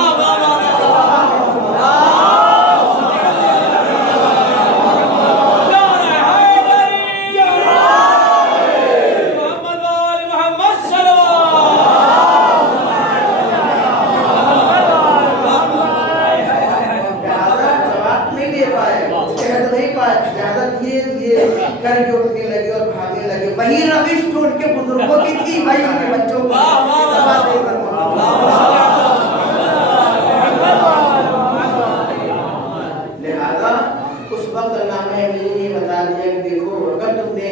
کر کے اٹھنے لگے اور بھاگنے لگے۔ وہی روش جو ان کے بزرگوں کی تھی، وہی ان کے بچوں کی۔ لہذا اس وقت علامہ امینی نے بتا دیا کہ دیکھو اگر تم نے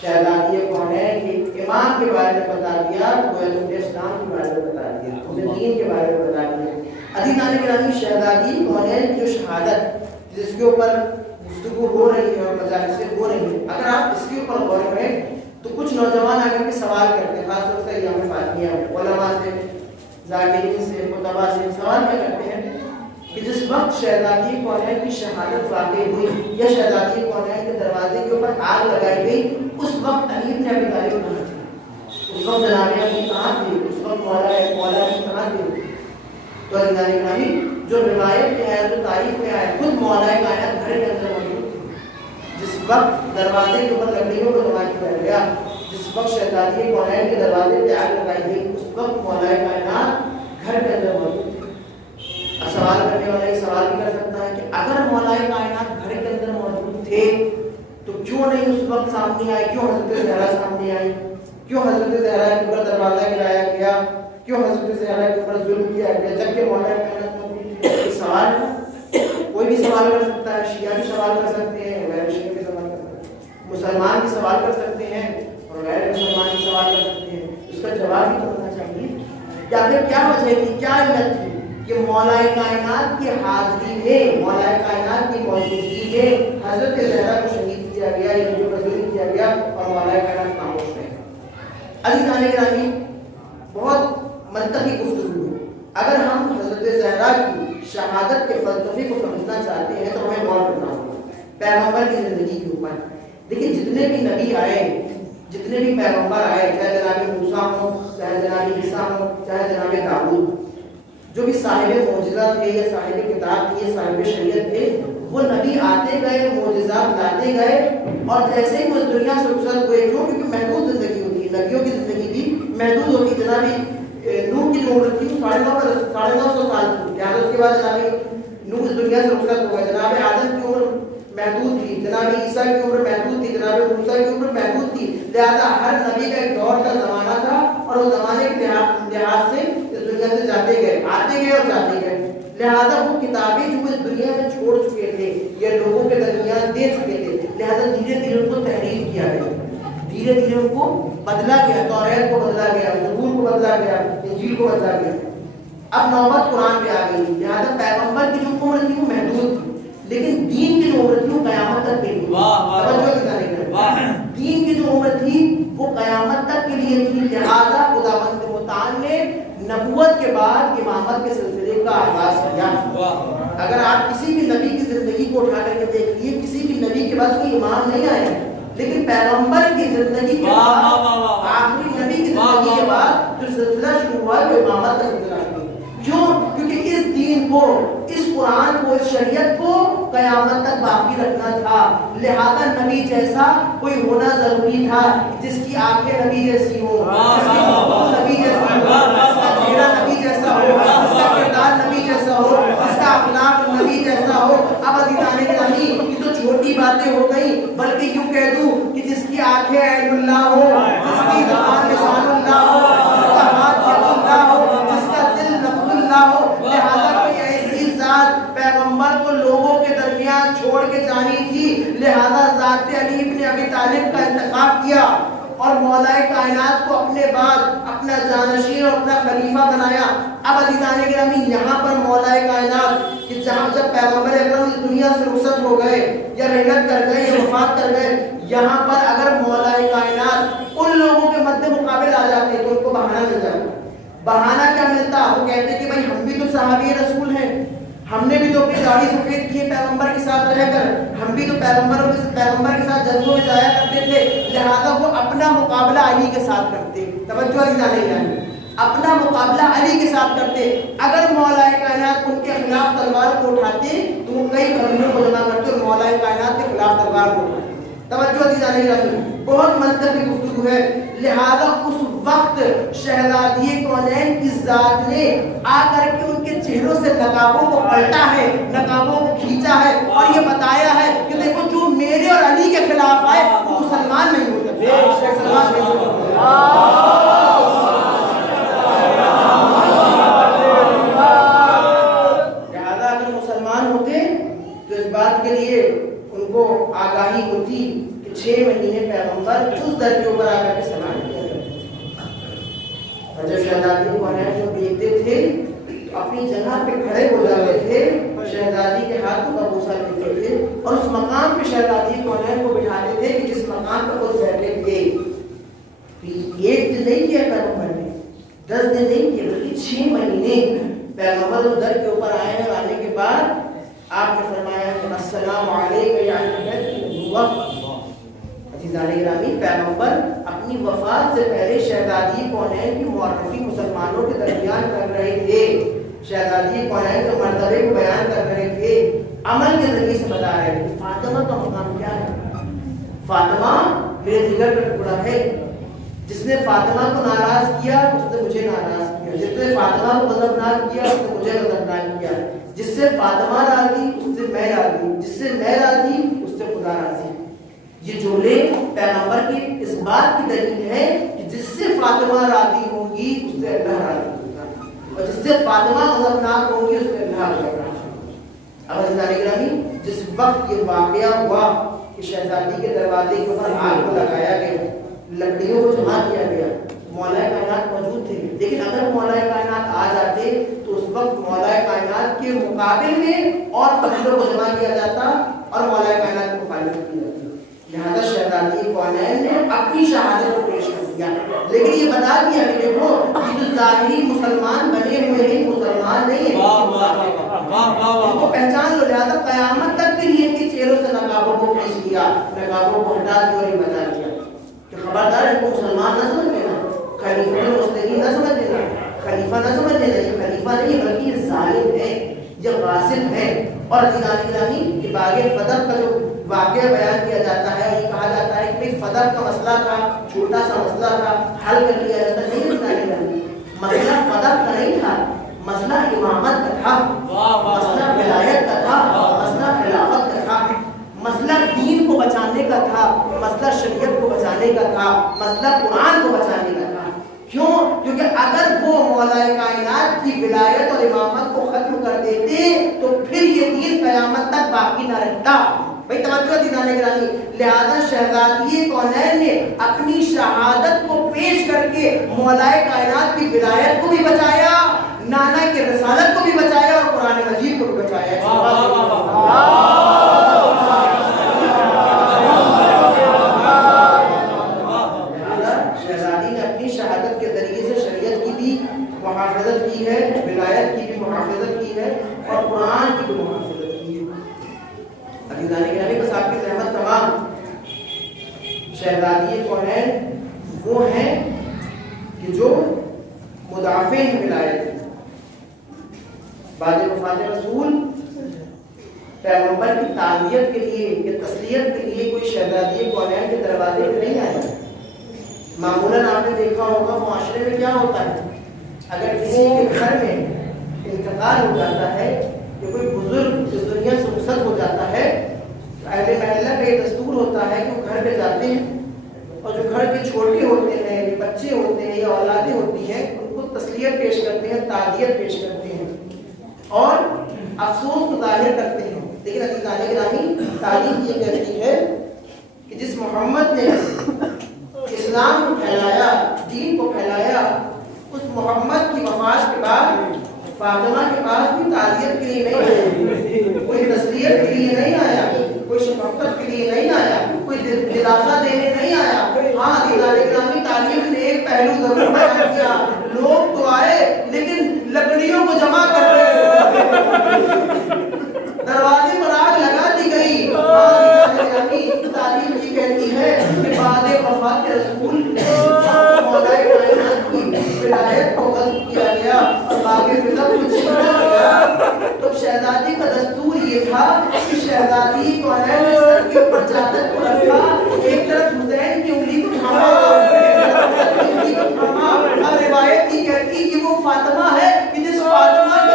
شہزادی کونین کے امام کے بارے میں بتا دیا تو تم نے اسلام کے بارے میں بتا دیا، تم نے دین کے بارے میں بتا دیا۔ عزیزان گرامی، شہزادی کونین کی جو شہادت جس کے اوپر گفتگو ہو رہی ہے اور مجالس سے ہو رہی ہے، اگر آپ اس کے اوپر غور کریں تو کچھ نوجوان آ کر کے سوال کرتے ہیں، خاص طور سے ایام فاطمیہ میں علماء سے، ذاکرین سے، خطباء سے سوال کیا کرتے ہیں کہ جس وقت شہزادی کونین کی شہادت واقع ہوئی یا شہزادی کونین کے دروازے کے اوپر آگ لگائی گئی، اس وقت علی بن ابی طالب کہاں تھے؟ اس وقت جناب علی کہاں تھے؟ اس وقت مولا علی کہاں تھے؟ تو عزیزان گرامی، جو روایت میں ہے، جو تاریخ میں ہے، خود مولا کائنات گھر کے اندر موجود تھے۔ جس وقت دروازے کے اوپر لکڑیوں کو لگا کے بیٹھ گیا، جس وقت شہزادی کونین کے دروازے پہ آگ لگائی گئی، اس وقت مولا کائنات گھر کے اندر موجود تھے۔ اب سوال کرنے والا یہ سوال بھی کر سکتا ہے کہ اگر مولا کائنات گھر کے اندر موجود تھے تو کیوں نہیں اس وقت سامنے آئے؟ کیوں حضرت زہرا سامنے آئی؟ کیوں حضرت زہرا کے اوپر دروازہ گرایا گیا؟ کیوں حضرت زہرا کے اوپر ظلم کیا گیا جبکہ مولا کائنات موجود تھے؟ یہ سوال کوئی بھی سوال کر سکتا ہے، شیعہ بھی سوال کر سکتے ہیں، غیر شیعہ بھی سوال کر سکتے ہیں، مسلمان بھی سوال کر سکتے ہیں اور غیر مسلمان بھی سوال کر سکتے ہیں۔ اس کا جواب بھی تو ہونا چاہیے۔ یا پھر کیا وجہ تھی، کیا علت تھی کہ مولا کائنات کی حاضری میں، مولا کائنات کی موجودگی میں حضرت زہرا کو شہید کیا گیا، ان کو ظلم کیا گیا اور مولا کائنات خاموش رہے؟ عزیزان گرامی، بہت منطقی گفتگو ہے۔ اگر ہم حضرت زہرا کی شہادت کے فلسفے کو سمجھنا چاہتے ہیں تو ہمیں غور کرنا ہوگا پیغمبر کی زندگی کے اوپر دیکھیں جتنے بھی نبی آئے، جتنے بھی پیغمبر آئے، چاہے جناب موسیٰ ہوں، چاہے جناب عیسیٰ ہوں، چاہے جناب داؤد، جو بھی صاحب معجزہ تھے یا صاحب کتاب تھے یا صاحب شریعت تھے، وہ نبی آتے گئے، معجزات لاتے گئے، اور جیسے ہی وہ اس دنیا سے رخصت ہوئے، کیوں؟ کیونکہ محدود زندگی ہوتی ہے، نبیوں کی زندگی بھی محدود ہوتی ہے۔ جناب نوح کی جو عمر تھی 950 سال کی، یعنی اس کے بعد جناب نوح اس دنیا سے رخصت ہو گئے۔ جناب آدم کی عمر محدود تھی، جناب عیسیٰ کی عمر محدود تھی، جناب موسیٰ کی عمر محدود تھی، لہذا ہر نبی کا ایک دور کا زمانہ تھا، اور اس زمانے کے لحاظ سے اس دنیا سے جاتے گئے، آتے گئے اور جاتے گئے۔ لہذا وہ کتابیں جو اس دنیا میں چھوڑ چکے تھے یا لوگوں کے درمیان دے چکے تھے، لہذا دھیرے دھیرے ان کو تحریف کیا گیا، دھیرے دھیرے ان کو بدلا گیا، توریت کو بدلا گیا، زبور کو بدلا گیا، انجیل کو بدلا گیا۔ اب نوبت قرآن پہ آ گئی، لہذا پیغمبر کی جو عمر تھی وہ محدود تھی، لیکن دین کی جو عمر تھی وہ قیامت تک کے لیے، دین کی جو عمر تھی وہ قیامت تک کے لیے تھی۔ لہذا خداوند متعال نے نبوت کے بعد امامت کے سلسلے کا آغاز کیا۔ اگر آپ کسی بھی نبی کی زندگی کو اٹھا کر کے دیکھ لیے، کسی بھی نبی کے بعد کوئی امام نہیں آیا، لیکن پیغمبر کی زندگی کے بعد، آخری نبی کی زندگی کے بعد جو سلسلہ شروع ہوا ہے وہ امامت کا سلسلہ ہے۔ کیوں؟ کیونکہ اس دین کو، اس قرآن کو، اس شریعت کو قیامت تک باقی رکھنا تھا، لہذا نبی جیسا کوئی ہونا ضروری تھا، جس کی آنکھیں نبی جیسی ہو، جس کی گفتگو نبی جیسی ہو، جس کا چہرہ نبی جیسا ہو، جس کا کردار نبی جیسا ہو، جس کا اخلاق نبی جیسا ہو۔ اب عزیزان گرامی، یہ تو چھوٹی باتیں ہو گئی، بلکہ یوں کہہ دوں کہ جس کی آنکھیں عین اللہ ہو، جس کی زبان لسان اللہ ہو، جس کا ہاتھ ید اللہ ہو، جس کا دل نفس اللہ ہو، لہذا کوئی ایسی ذات پیغمبر کو لوگوں کے درمیان چھوڑ کے جانی تھی، لہذا ذات علی ابن ابی طالب کا انتخاب کیا اور مولا کائنات کو اپنے بعد اپنا جانشین اور اپنا خلیفہ بنایا۔ اب عزیزان گرامی، یہاں پر مولا کائنات کہ جہاں جب پیغمبر اکرم اس دنیا سے رخصت ہو گئے یا رحلت کر گئے یا وفات کر گئے، یہاں پر اگر مولا کائنات ان لوگوں کے مد مقابل آ جاتے تو ان کو بہانہ مل جاتا۔ بہانہ کیا ملتا؟ وہ کہتے کہ بھائی ہم بھی تو صحابی رسول ہیں، ہم نے بھی تو اپنی داڑھی سفید کی ہے پیغمبر کے ساتھ رہ کر، ہم بھی تو پیغمبر کے ساتھ جذبوں میں جایا کرتے تھے، لہذا وہ اپنا مقابلہ علی کے ساتھ کرتے۔ توجہ عزیزان، اپنا مقابلہ علی کے ساتھ کرتے۔ اگر مولا کائنات ان کے خلاف تلوار کو اٹھاتے تو وہ کئی بندوں کو جمع کرتے اور مولا کائنات کے خلاف تلوار کو اٹھاتے۔ توجہ عزیزان، بہت منطقی گفتگو ہے۔ لہذا اس وقت شہزادی کونین کی ذات نے آ کر کے ان کے چہروں سے نقابوں کو پلٹا ہے، نقابوں کو کھینچا ہے اور یہ بتایا ہے کہ دیکھو جو میرے اور علی کے خلاف آئے وہ مسلمان نہیں ہو سکتے، مسلمان نہیں ہو سکتے۔ لہذا اگر مسلمان ہوتے تو اس بات کے لیے ان کو آگاہی ہوتی کہ 6 مہینے پیغمبر اس در کے اوپر آ کر کے سلام کیا کرتے تھے، اور جب شہزادی کونین کو دیکھتے تھے تو اپنی جگہ پہ کھڑے ہو جاتے تھے، شہزادی کے ہاتھوں کا بوسہ لیتے تھے اور اس مقام پہ شہزادی کونین کو بٹھاتے تھے کہ جس مقام پہ خود بیٹھے تھے۔ 1 دن نہیں کیا پیغمبر نے، 10 دن نہیں کیا، بلکہ 6 مہینے پیغمبر اس در کے اوپر آئے ہیں۔ آنے کے بعد آپ نے فرمایا کہ السلام علیکم یا اہل النبوۃ۔ عزیزان گرامی، پیغمبر اپنی وفات سے پہلے شہزادی کونین کی معرفی مسلمانوں کے درمیان کر رہے تھے، شہزادی کونین کے مرتبے کو بیان کر رہے تھے، عمل کے ذریعے سے بتا رہے تھے۔ فاطمہ کا مقام کیا ہے؟ فاطمہ میرے جگر کا ٹکڑا ہے، جس نے فاطمہ کو ناراض کیا اس نے مجھے ناراض کیا، جس نے فاطمہ کو غضبناک کیا اس نے مجھے غضبناک کیا، جس سے فاطمہ راضی اس سے میں راضی، جس سے میں راضی اس سے خدا راضی۔ یہ جملے پیغمبر کی اس بات کی دلیل ہے کہ جس سے فاطمہ راضی ہوں گی اس سے اللہ راضی ہوگا، اور جس سے فاطمہ غضبناک ہوں گی اس سے اللہ غضبناک ہوگا۔ اب عزیزان گرامی، جس وقت یہ واقعہ ہوا کہ شہزادی کے دروازے کے اوپر آگ کو لگایا گیا، لکڑیوں کو جمع کیا گیا، مولا کائنات موجود تھے، لیکن اگر مولا کائنات آ جاتے تو اس وقت مولا کائنات کے مقابل میں اور فرشتوں کو جمع کیا جاتا اور مولا کائنات کو مخالفت کی جاتی۔ لہذا شہزادی کونین نے اپنی شہادت کو پیش کر دیا، لیکن یہ بتا دیا کہ دیکھو یہ جو ظاہری مسلمان بنے ہوئے ہیں مسلمان نہیں ہیں، ان کو پہچان لو۔ لہذا قیامت تک کے لیے ان کے چہروں سے نقابوں کو کھینچ دیا، کتابوں کو ہٹا دیا اور یہ بتا دیا کہ خبردار ان کو مسلمان نہ سمجھ لینا، خلیفہ المسلمین نہ سمجھ لینا، خلیفہ نہ سمجھ لینا، یہ خلیفہ نہیں بلکہ یہ ظالم ہے، یہ غاصب ہے۔ اور عزیزان گرامی یہ باغ فدق کا جو واقعہ بیان کیا جاتا ہے، یہ کہا جاتا ہے کہ فدق کا مسئلہ تھا، چھوٹا سا مسئلہ تھا، حل کر لیا جاتا نہیں، عزیزان گرامی مسئلہ فدق کا نہیں تھا، مسئلہ امامت کا تھا، مسئلہ ولایت کا تھا، مسئلہ خلافت کا تھا، مسئلہ دین کو بچانے کا تھا، مسئلہ شریعت کو بچانے کا تھا، مسئلہ قرآن کو بچانے کا تھا۔ کیوں؟ کیونکہ اگر وہ مولا کائنات کی ولایت اور امامت کو ختم کر دیتے تو پھر یہ دین قیامت تک باقی نہ رہتا۔ بھائی توجہ دیدان گرامی، لہذا شہزادی کونین نے اپنی شہادت کو پیش کر کے مولا کائنات کی ولایت کو بھی بچایا، نانا کی رسالت کو بھی بچایا اور قرآن مجید کو بھی بچایا۔ شہزادی نے اپنی شہادت کے ذریعے سے شریعت کی بھی محافظت کی ہے، ولایت کی بھی محافظت کی ہے اور قرآن کی بھی محافظت کی ہے۔ عزیزان گرامی بس آپ کی زحمت تمام شہزادی کونین وہ ہیں کہ جو مدافع ہیں ولایت، بعد وفات رسول پیغمبر کی تعزیت کے لیے یا تسلیت کے لیے کوئی شہزادی کونین کے دروازے پہ نہیں آیا۔ معمولاً آپ نے دیکھا ہوگا معاشرے میں کیا ہوتا ہے، اگر کسی کے گھر میں انتقال ہو جاتا ہے یا کوئی بزرگ اس دنیا سے رخصت ہو جاتا ہے، اہل محلہ کا یہ دستور ہوتا ہے کہ وہ گھر پہ جاتے ہیں اور جو گھر کے چھوٹے ہوتے ہیں یا بچے ہوتے ہیں یا اولادیں ہوتی ہیں ان کو تسلیت پیش کرتے ہیں، تعزیت پیش کرتے ہیں اور افسوس کو ظاہر کرتے ہیں۔ لیکن عزیزان گرامی تاریخ یہ کہتی ہے کہ جس محمد نے اسلام کو پھیلایا، دین کو پھیلایا، اس محمد کی وفات کے بعد فاطمہ کے پاس بھی تعزیت کے لیے نہیں آیا، کوئی تسلیت کے لیے نہیں آیا، کوئی شفقت کے لیے نہیں آیا، کوئی دلاسا دینے نہیں آیا۔ ہاں عزیزان گرامی تاریخ نے ایک پہلو ضرور بیان کیا، لوگ تو آئے لیکن لکڑیوں کو جمع کر رہے، دروازے پر آگ لگا دی گئی۔ تاریخ یہ کہتی ہے کہ بعد وفات رسول مولا کائنات کی ولایت کو غصب کیا گیا اور باغ فدق کو چھینا گیا، تو شہزادی کا دستور یہ تھا کہ شہزادی کو سر کے اوپر چادر کو رکھا، ایک طرف حسین کی انگلی کو تھاما، اب روایت یہ کہتی کہ وہ فاطمہ ہے کہ جس فاطمہ کے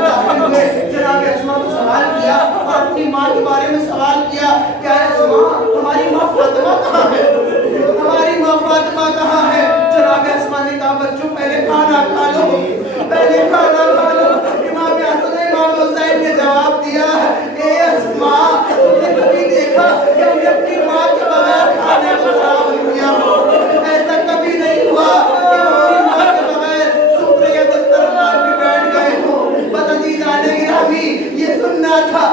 داخل ہوئے جناب اسما کو سوال کیا اور اپنی ماں کے بارے میں سوال کیا کہ اے اسما ہماری ماں فاطمہ کہاں ہے؟ ہماری ماں فاطمہ کہاں ہے؟ جناب اسما نے کہا بچوں پہلے کھانا کھا لو، پہلے کھانا کھا لو۔ امام حسن امام حسین نے جواب دیا اے اسما تم نے کبھی دیکھا کہ انہیں اپنی ماں کے بغیر کھانے کو فراہم کیا ہو؟ ایسا کبھی نہیں ہوا کہ اپنی ماں کے بغیر سفرے یا دسترخوان پہ بیٹھ گئے ہوں۔ بس عزیزان گرامی یہ سننا تھا